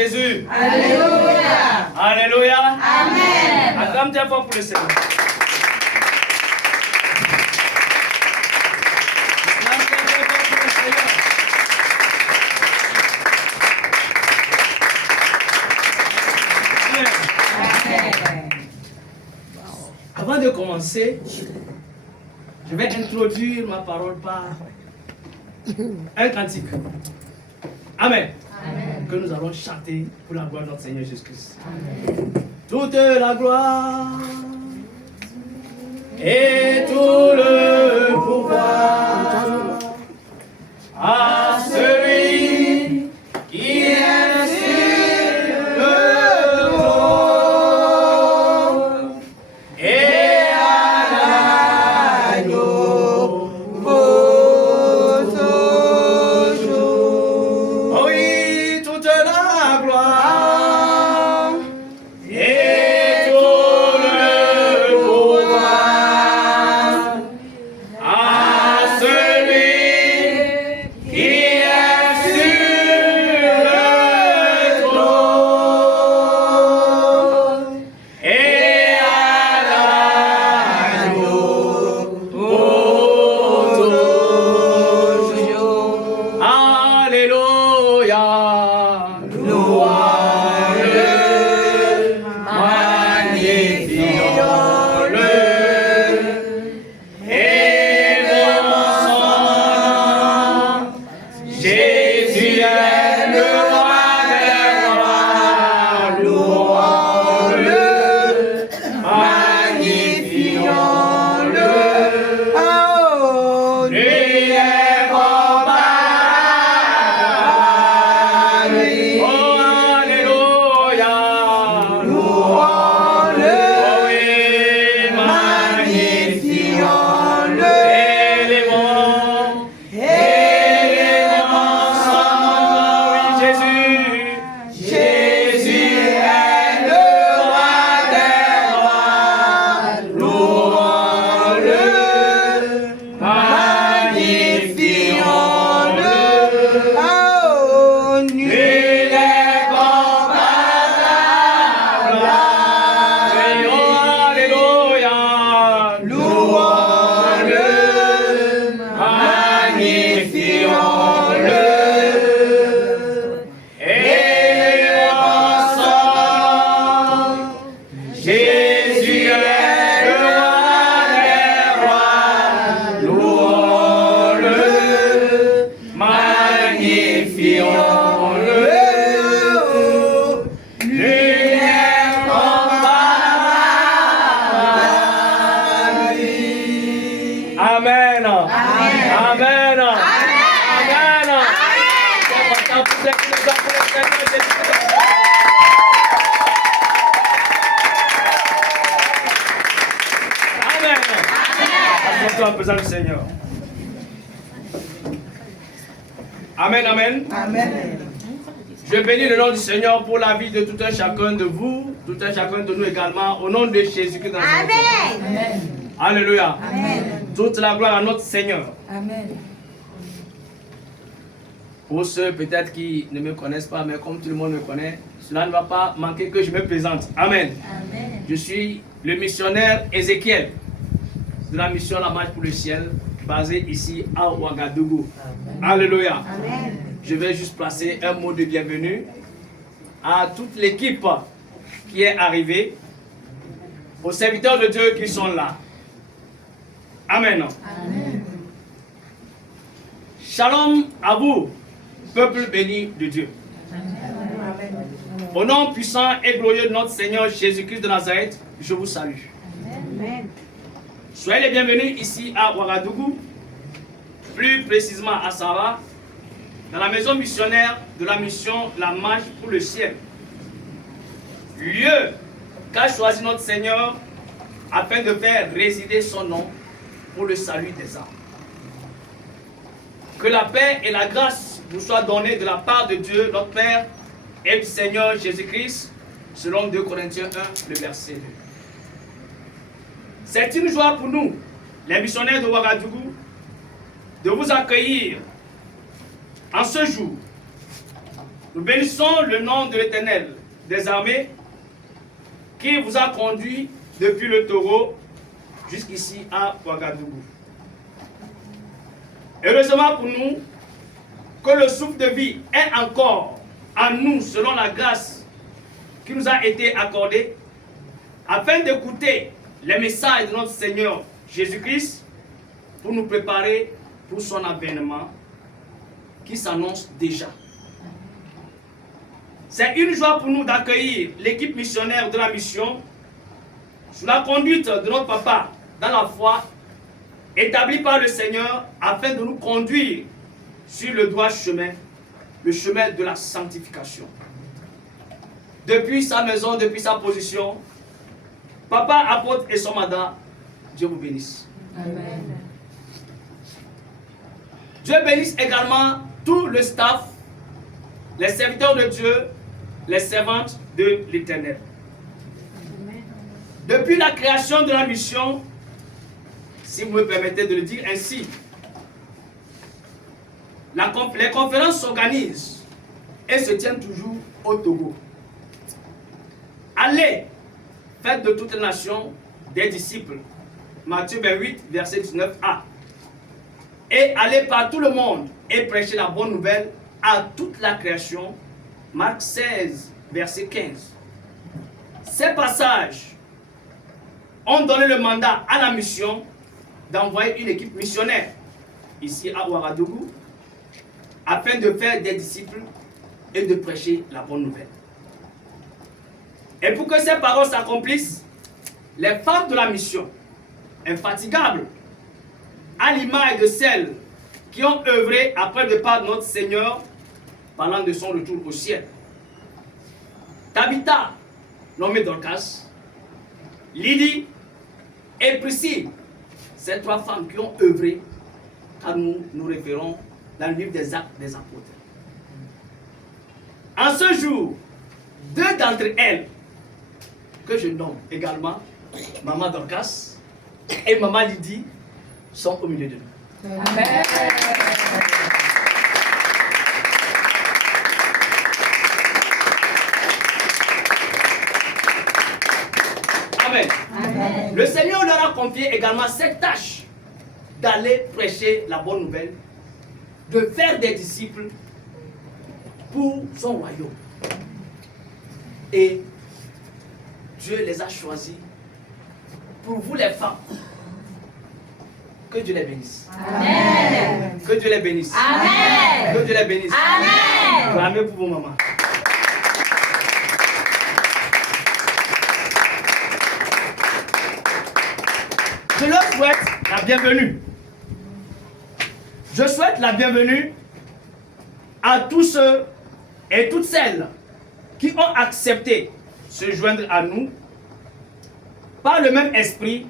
Jésus. Alléluia. Alléluia. Amen. Acclame très fort pour le Seigneur. Acclame très fort pour le Seigneur. Amen. Avant de commencer, je vais introduire ma parole par un cantique. Amen. Amen. Que nous allons chanter pour la gloire de notre Seigneur Jésus-Christ. Toute la gloire et tout le pouvoir à celui qui est sur le trône et à l'agneau pour toujours. Oh oui, toute la gloire et tout le pouvoir à celui qui est sur le trône et à l'agneau pour toujours. Alléluia. Louons-le, magnifions-le, élevons son nom. Jésus est le roi des rois. Louons-le, magnifions-le. Lui est comparable. Oh, alléluia. Louons-le. Oh oui, magnifions-le. Élevons son nom. Oui, Jésus. Jésus est le roi des rois. Louons-le. Magnifions-le. Nul n'est comparable. Oh, alléluia. Louons-le. Magnifions-le. Élevons son nom. Jésus est le roi des rois. Louons-le. Magnifions-le. Lui est comparable. Amen. Amen. Amen. Amen. Applaudissons en présence du Seigneur. Amen, amen. Amen. Je bénis le nom du Seigneur pour la vie de tout un chacun de vous, tout un chacun de nous également, au nom de Jésus-Christ. Amen. Alléluia. Amen. Toute la gloire à notre Seigneur. Amen. Pour ceux peut-être qui ne me connaissent pas, mais comme tout le monde me connaît, cela ne va pas manquer que je me présente. Amen. Amen. Je suis le missionnaire Ézéchiel de la mission La Marche pour le Ciel, basée ici à Ouagadougou. Alléluia. Amen. Je vais juste placer un mot de bienvenue à toute l'équipe qui est arrivée, aux serviteurs de Dieu qui sont là. Amen. Amen. Shalom à vous, peuple béni de Dieu. Amen. Au nom puissant et glorieux de notre Seigneur Jésus-Christ de Nazareth, je vous salue. Amen. Soyez les bienvenus ici à Ouagadougou, plus précisément à Sava, dans la maison missionnaire de la mission La Marche pour le Ciel. Lieu qu'a choisi notre Seigneur afin de faire résider son nom pour le salut des âmes. Que la paix et la grâce vous soient données de la part de Dieu, notre Père, et du Seigneur Jésus-Christ, selon 2 Corinthiens 1, le verset 2. C'est une joie pour nous, les missionnaires de Ouagadougou, de vous accueillir en ce jour Nous bénissons le nom de l'Éternel des armées qui vous a conduit depuis le Togo jusqu'ici à Ouagadougou. Heureusement pour nous que le souffle de vie est encore en nous selon la grâce qui nous a été accordée afin d'écouter les messages de notre Seigneur Jésus-Christ pour nous préparer pour son avènement qui s'annonce déjà. C'est une joie pour nous d'accueillir l'équipe missionnaire de la mission sous la conduite de notre papa dans la foi établi par le Seigneur afin de nous conduire sur le droit chemin, le chemin de la sanctification. Depuis sa maison, depuis sa position, papa, apôtre et son mandat, Dieu vous bénisse. Amen. Dieu bénisse également tout le staff, les serviteurs de Dieu, les servantes de l'Éternel. Depuis la création de la mission, si vous me permettez de le dire ainsi, les conférences s'organisent et se tiennent toujours au Togo. Allez, faites de toutes les nations des disciples. Matthieu 28, verset 19a. Et allez par tout le monde et prêchez la bonne nouvelle à toute la création. Marc 16, verset 15. Ces passages ont donné le mandat à la mission d'envoyer une équipe missionnaire ici à Ouagadougou afin de faire des disciples et de prêcher la bonne nouvelle. Et pour que ces paroles s'accomplissent, les femmes de la mission, infatigables, à l'image de celles qui ont œuvré après le départ de notre Seigneur, parlant de son retour au ciel. Tabitha, nommée Dorcas, Lydie et Priscille, ces trois femmes qui ont œuvré, car nous nous référons dans le livre des Actes des Apôtres. En ce jour, deux d'entre elles, que je nomme également Maman Dorcas et Maman Lydie, sont au milieu de nous. Amen. Amen. Amen. Le Seigneur leur a confié également cette tâche d'aller prêcher la bonne nouvelle, de faire des disciples pour son royaume. Et Dieu les a choisis pour vous les femmes. Que Dieu les bénisse. Amen. Que Dieu les bénisse. Amen. Que Dieu les bénisse. Amen. Clamez pour vos mamans. Je leur souhaite la bienvenue. Je souhaite la bienvenue à tous ceux et toutes celles qui ont accepté se joindre à nous par le même esprit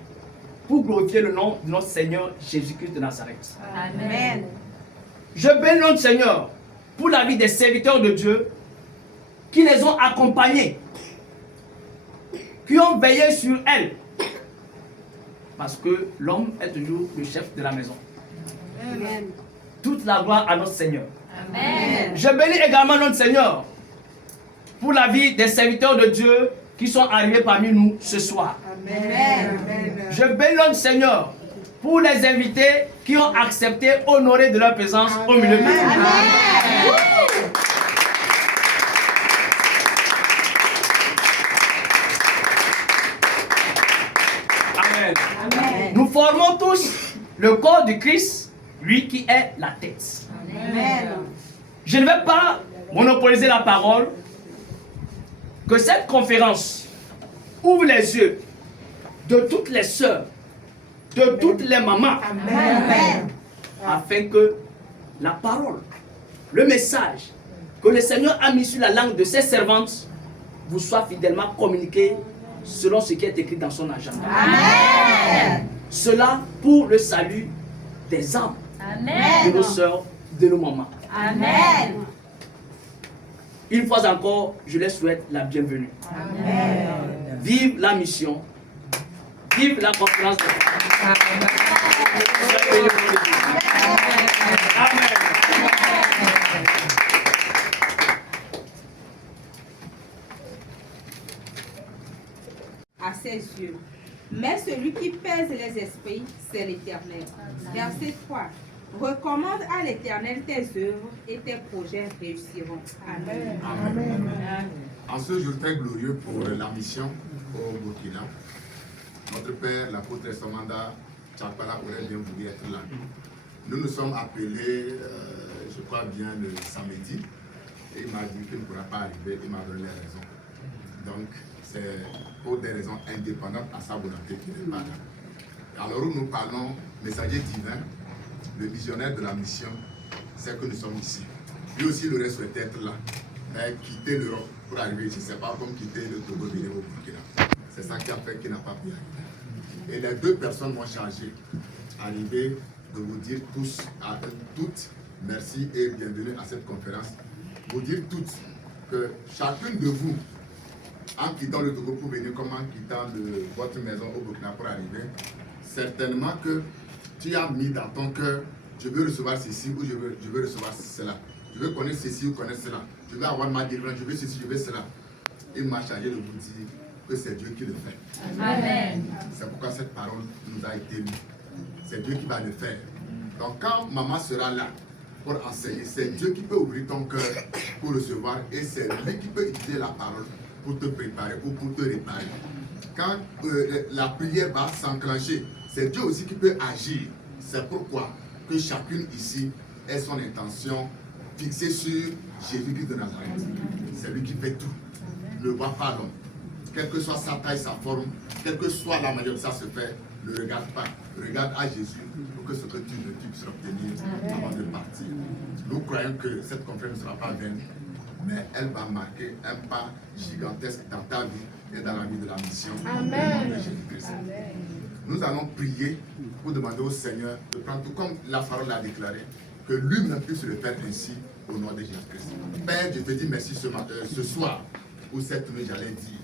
pour glorifier le nom de notre Seigneur Jésus-Christ de Nazareth. Amen. Je bénis notre Seigneur pour la vie des serviteurs de Dieu qui les ont accompagnés, qui ont veillé sur elles. Parce que l'homme est toujours le chef de la maison. Amen. Toute la gloire à notre Seigneur. Amen. Je bénis également notre Seigneur pour la vie des serviteurs de Dieu qui sont arrivés parmi nous ce soir. Amen. Je bénis notre Seigneur pour les invités qui ont accepté honorer de leur présence au milieu de nous. Amen. Amen. Nous formons tous le corps de Christ, lui qui est la tête. Amen. Je ne vais pas monopoliser la parole. Que cette conférence ouvre les yeux de toutes les sœurs, de toutes les mamans, Amen. afin que la parole, le message que le Seigneur a mis sur la langue de ses servantes vous soit fidèlement communiqué selon ce qui est écrit dans son agenda. Amen. Cela pour le salut des âmes de nos sœurs, de nos mamans. Amen. Une fois encore, je les souhaite la bienvenue. Amen. Vive la mission. Vive la conférence de Amen. ses yeux. Mais celui qui pèse les esprits, c'est l'Éternel. Verset 3. Recommande à l'Éternel tes œuvres et tes projets réussiront. Amen. Amen. En ce jour très glorieux pour la mission au Burkina, notre Père, l'apôtre Somanda Tchakpala, aurait bien voulu être là. Nous nous sommes appelés, je crois bien, le samedi. Et il m'a dit qu'il ne pourra pas arriver, il m'a donné les raisons. Donc, c'est pour des raisons indépendantes à sa volonté qu'il n'est pas là. Alors où nous parlons, messager divin, le visionnaire de la mission, c'est que nous sommes ici. Lui aussi, il aurait souhaité être là, mais quitter l'Europe pour arriver ici, c'est pas comme quitter le Togo et venir au Burkina. C'est ça qui a fait qu'il n'a pas pu arriver. Et les deux personnes m'ont chargé, arriver de vous dire tous, à toutes, merci et bienvenue à cette conférence. Vous dire toutes que chacune de vous, en quittant le Togo pour venir, comme en quittant votre maison au Burkina pour arriver, certainement que tu as mis dans ton cœur, je veux recevoir ceci ou je veux recevoir cela. Je veux connaître ceci ou connaître cela. Je veux avoir ma délivrance, je veux ceci, je veux cela. Il m'a chargé de vous dire que c'est Dieu qui le fait. Amen. C'est pourquoi cette parole nous a été mise. C'est Dieu qui va le faire. Donc quand maman sera là pour enseigner, c'est Dieu qui peut ouvrir ton cœur pour recevoir et c'est lui qui peut utiliser la parole pour te préparer ou pour te réparer. Quand la prière va s'enclencher, c'est Dieu aussi qui peut agir. C'est pourquoi que chacune ici ait son intention fixée sur Jésus-Christ de Nazareth. C'est lui qui fait tout. Ne voit pas l'homme. Quelle que soit sa taille, sa forme, quelle que soit la manière dont ça se fait, ne regarde pas. Regarde à Jésus pour que ce que tu veux, tu puisses obtenir avant de partir. Nous croyons que cette conférence ne sera pas vaine, mais elle va marquer un pas gigantesque dans ta vie et dans la vie de la mission de Jésus-Christ. Nous allons prier pour demander au Seigneur de prendre tout comme la parole l'a déclaré, que lui-même puisse le faire ainsi au nom de Jésus-Christ. Père, je te dis merci ce soir, ou cette nuit, j'allais dire,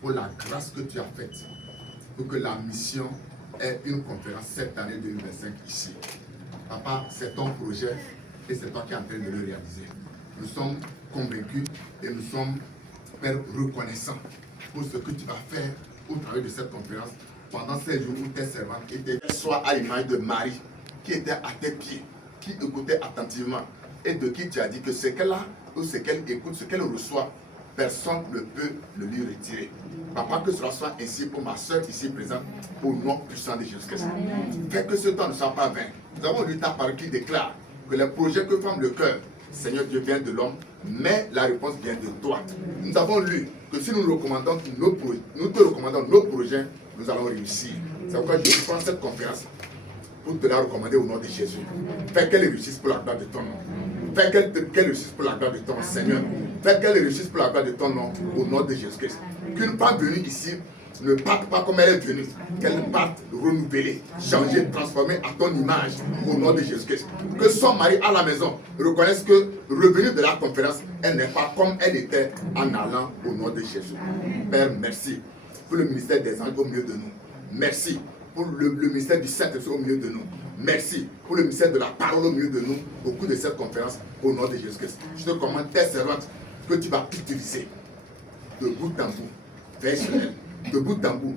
pour la grâce que tu as faite, pour que la mission ait une conférence cette année 2025 ici. Papa, c'est ton projet et c'est toi qui es en train de le réaliser. Nous sommes convaincus et nous sommes, Père, reconnaissants pour ce que tu vas faire au travers de cette conférence pendant ces jours où tes servantes étaient soit à l'image de Marie qui était à tes pieds, qui écoutait attentivement et de qui tu as dit que ce qu'elle a ou ce qu'elle écoute, ce qu'elle reçoit, personne ne peut le lui retirer. Papa, que cela soit ainsi pour ma soeur ici présente, au nom puissant de Jésus-Christ. Fais que ce temps ne soit pas vain. Nous avons lu ta parole qui déclare que les projets que forme le cœur, Seigneur Dieu, vient de l'homme, mais la réponse vient de toi. Nous avons lu que si nous te recommandons nos projets, nous allons réussir. C'est pourquoi je prends cette conférence pour te la recommander au nom de Jésus. Fais qu'elle réussisse pour la gloire de ton nom. Fais qu'elle réussisse pour la gloire de ton Seigneur. Fais qu'elle réussisse pour la gloire de ton nom au nom de Jésus-Christ. Qu'une femme venue ici ne parte pas comme elle est venue. Qu'elle parte renouvelée, changée, transformée à ton image au nom de Jésus-Christ. Que son mari à la maison reconnaisse que revenue de la conférence, elle n'est pas comme elle était en allant au nom de Jésus. Père, merci pour le ministère des anges au milieu de nous. Merci pour le ministère du Saint-Esprit au milieu de nous. Merci pour le ministère de la parole au milieu de nous au cours de cette conférence au nom de Jésus-Christ. Je te commande tes servantes que tu vas utiliser de bout en bout. Veille sur elles. De bout en bout.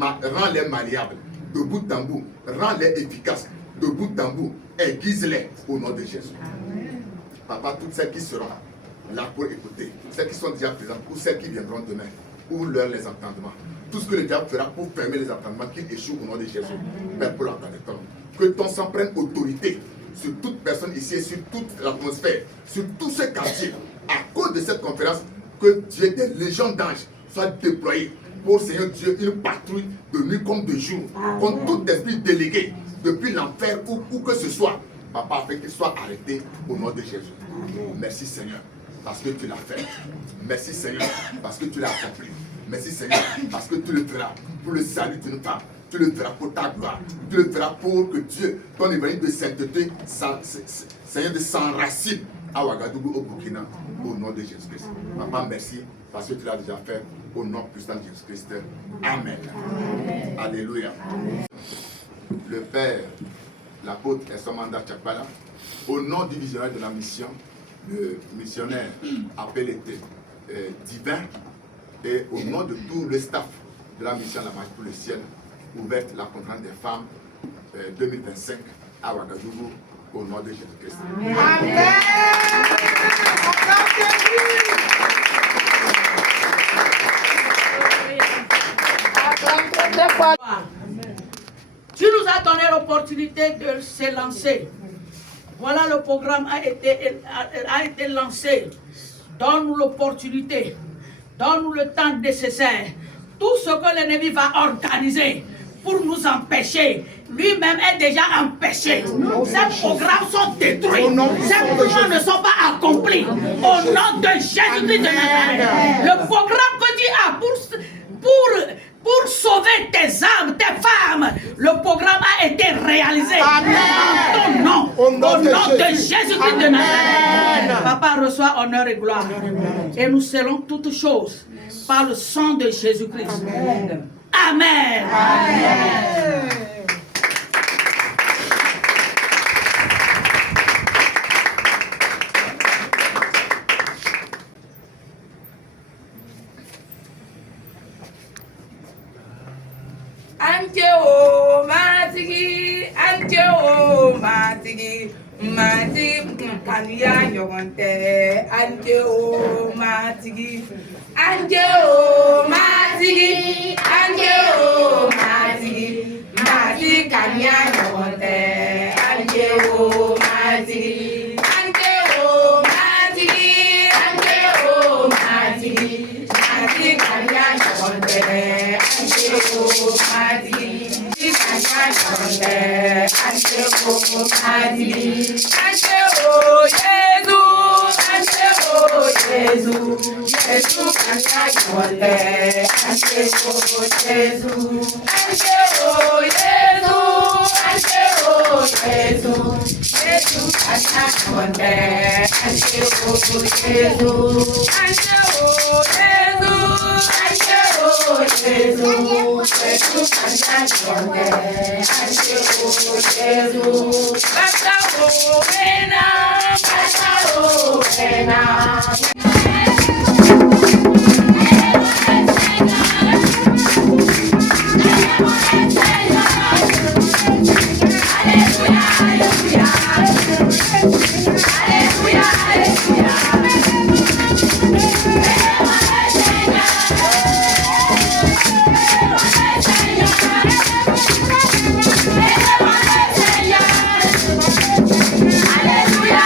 Rends-les malléables. De bout en bout. Rends-les efficaces. De bout en bout. Aiguise-les au nom de Jésus. Papa, toutes celles qui seront là pour écouter, celles qui sont déjà présentes ou celles qui viendront demain, ouvre-leur les entendements. Tout ce que le diable fera pour fermer les entendements, qu'il échoue au nom de Jésus. Père, pour l'entendre de ton nom. Que ton sang prenne autorité sur toute personne ici et sur toute l'atmosphère, sur tout ce quartier. À cause de cette conférence, que Dieu, des légions d'anges soient déployés pour, Seigneur Dieu, une patrouille de nuit comme de jour, contre tout esprit délégué depuis l'enfer ou où que ce soit. Papa, afin qu'il soit arrêté au nom de Jésus. Merci Seigneur, parce que tu l'as fait. Merci Seigneur, parce que tu l'as accompli. Merci Seigneur, parce que tu le feras pour le salut d'une femme. Tu le feras pour ta gloire. Tu le feras pour que Dieu, ton évangile de sainteté, Seigneur, de s'enracine à Ouagadougou, au Burkina, au nom de Jésus-Christ. Papa, merci, parce que tu l'as déjà fait, au nom puissant de Jésus-Christ. Amen. Amen. Alléluia. Amen. Le Père, l'apôtre Somanda Tchakpala, au nom du visionnaire de la mission, le missionnaire appelé divin, et au nom de tout le staff de la mission La Marche pour le Ciel, ouverte la conférence des femmes 2025 à Ouagadougou, au nom de Jésus-Christ. Amen. Tu nous as donné l'opportunité de se lancer. Voilà, le programme a été lancé. Donne-nous l'opportunité. Donne-nous le temps nécessaire. Tout ce que l'ennemi va organiser pour nous empêcher, lui-même est déjà empêché. Ces programmes sont détruits. Ces plans ne sont pas accomplis. Au nom de Jésus-Christ de Nazareth. Le programme que tu as pour sauver tes âmes, tes femmes, le programme a été réalisé. En ton nom. Au nom de Jésus-Christ de Nazareth. Papa reçoit honneur et gloire. Et nous serons toutes choses par le sang de Jésus-Christ. Amen. Amen. Matigi, kanya nyonte, anje o matigi, mati kanya nyonte, anje o matigi, mati kanya nyonte, anje o matigi. Alléluia.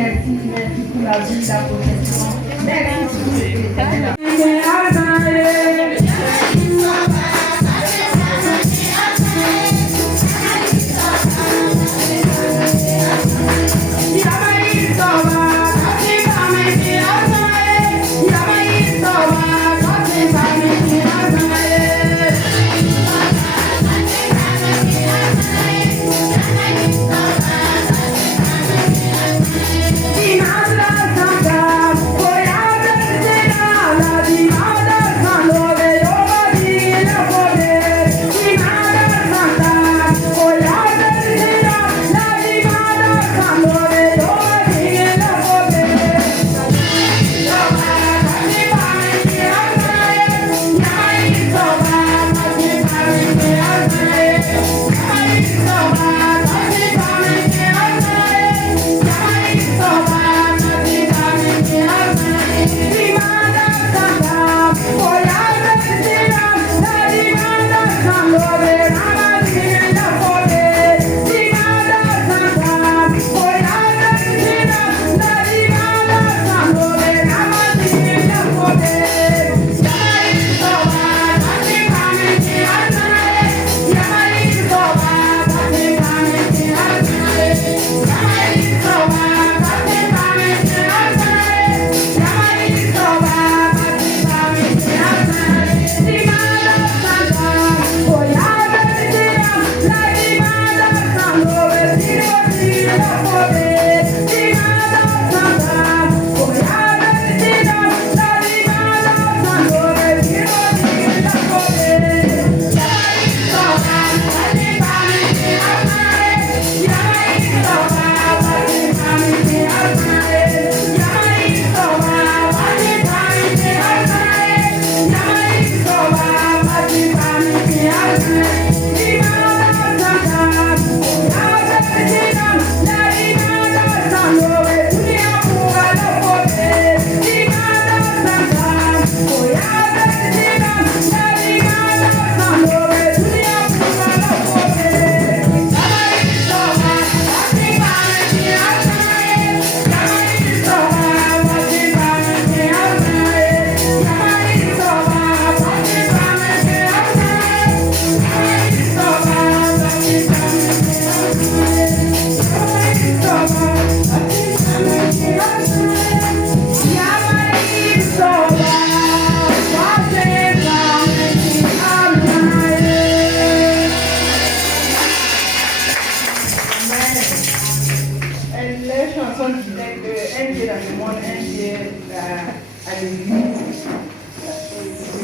merci pour la vie, la protection. Merci pour l'éternel.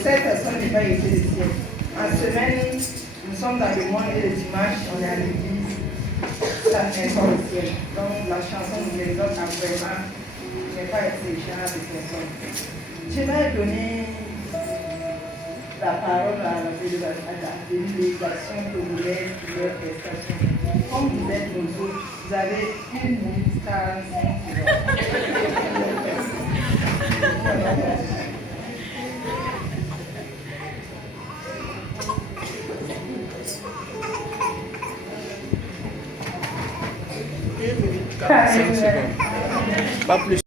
Cette personne n'est pas été le ciel. En semaine, nous sommes dans le monde et le dimanche, on est à l'église. Ça n'est pas au ciel. Donc la chanson nous exhorte à vraiment ne pas être ces gens de personnes. Je vais donner la parole à la délégation togolaise pour leur prestation. Comme vous êtes nos autres, vous avez 1 minute 45 secondes. Pas plus.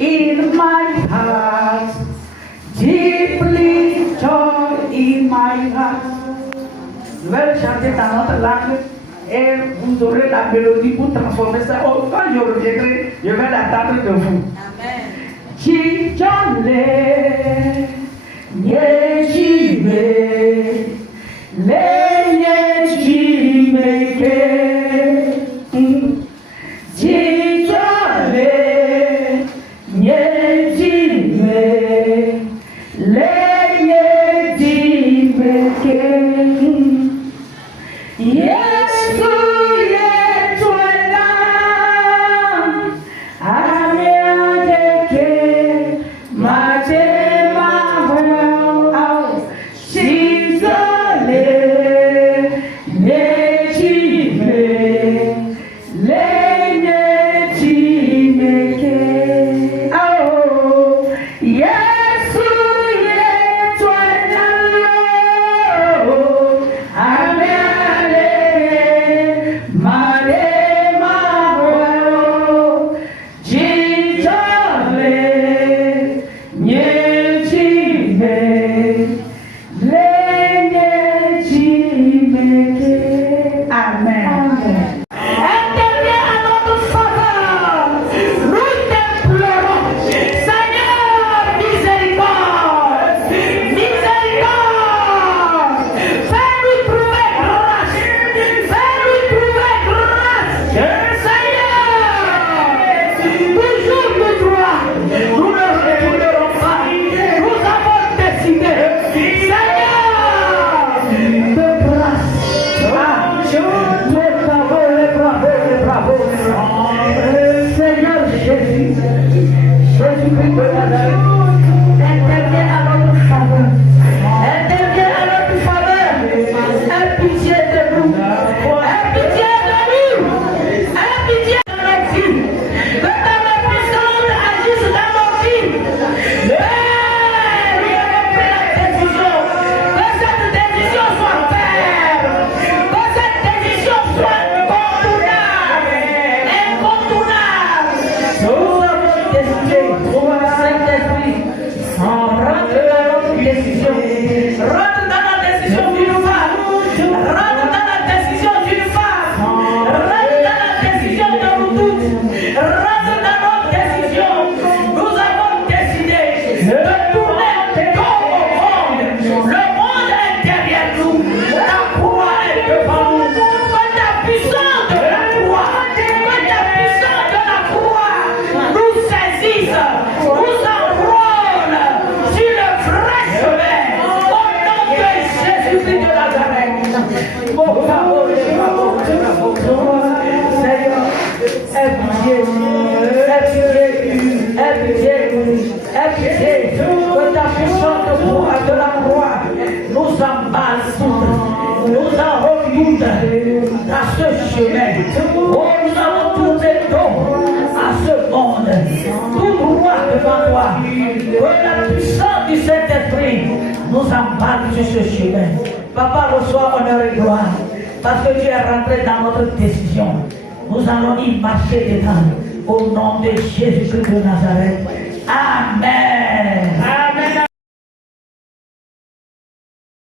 In my heart, deeply joy. dans notre langue et vous aurez la mélodie pour transformer ça. Oh, quand je reviendrai, je vais l'attendre de vous. Amen. Chijole, Yejime, Leyejimeke, Chijole, Yejime, Leyejimeke, Yesu yetwela, ameandeke, matema au, shizole, nejime, lenejimeke, au, Yesu yetwela, ameandeke, matema au, jijole, nyejime, lenyejimeke. Amen. Interviens à notre faveur. Nous t'implorons. Seigneur, miséricorde. Miséricorde. Fais-nous trouver grâce. Fais-nous trouver grâce. Seigneur, toujours le droit. Nous ne reculerons pas. Nous avons décidé. Seigneur, de grâce. Les bravos. Seigneur Jésus, Jésus-Christ de Nazareth, interviens à notre faveur. Interviens à notre faveur. Aie pitié de nous. Aie pitié de nous. Aie pitié de nos vies. Que ta main puissante agisse dans nos vies. Nous avons pris la décision. Que cette décision soit ferme. Que cette décision soit incontournable. Nous avons décidé, Saint-Esprit, rentre dans notre décision. Rentre dans la décision d'une femme. Rentre dans la décision d'une femme. Rentre dans la décision de nous toutes. Rentre dans notre décision. Nous avons décidé de tourner dos au monde. Le monde est derrière nous. La croix est devant nous. Que ta puissance de la croix, que ta puissance de la croix nous saisisse, nous enrôle sur le vrai chemin. Au nom de Jésus-Christ de Nazareth. Oh, bravo. Seigneur, aie pitié. Que ta puissante croix de la croix nous emballe toutes, nous enrôle toutes à ce chemin. Oh, nous avons tourné dos à ce monde, tout droit devant toi. Que la puissance du Saint-Esprit nous emballe sur ce chemin. Papa, reçois honneur et gloire, parce que tu es rentré dans notre décision. Nous allons y marcher dedans, au nom de Jésus-Christ de Nazareth. Amen.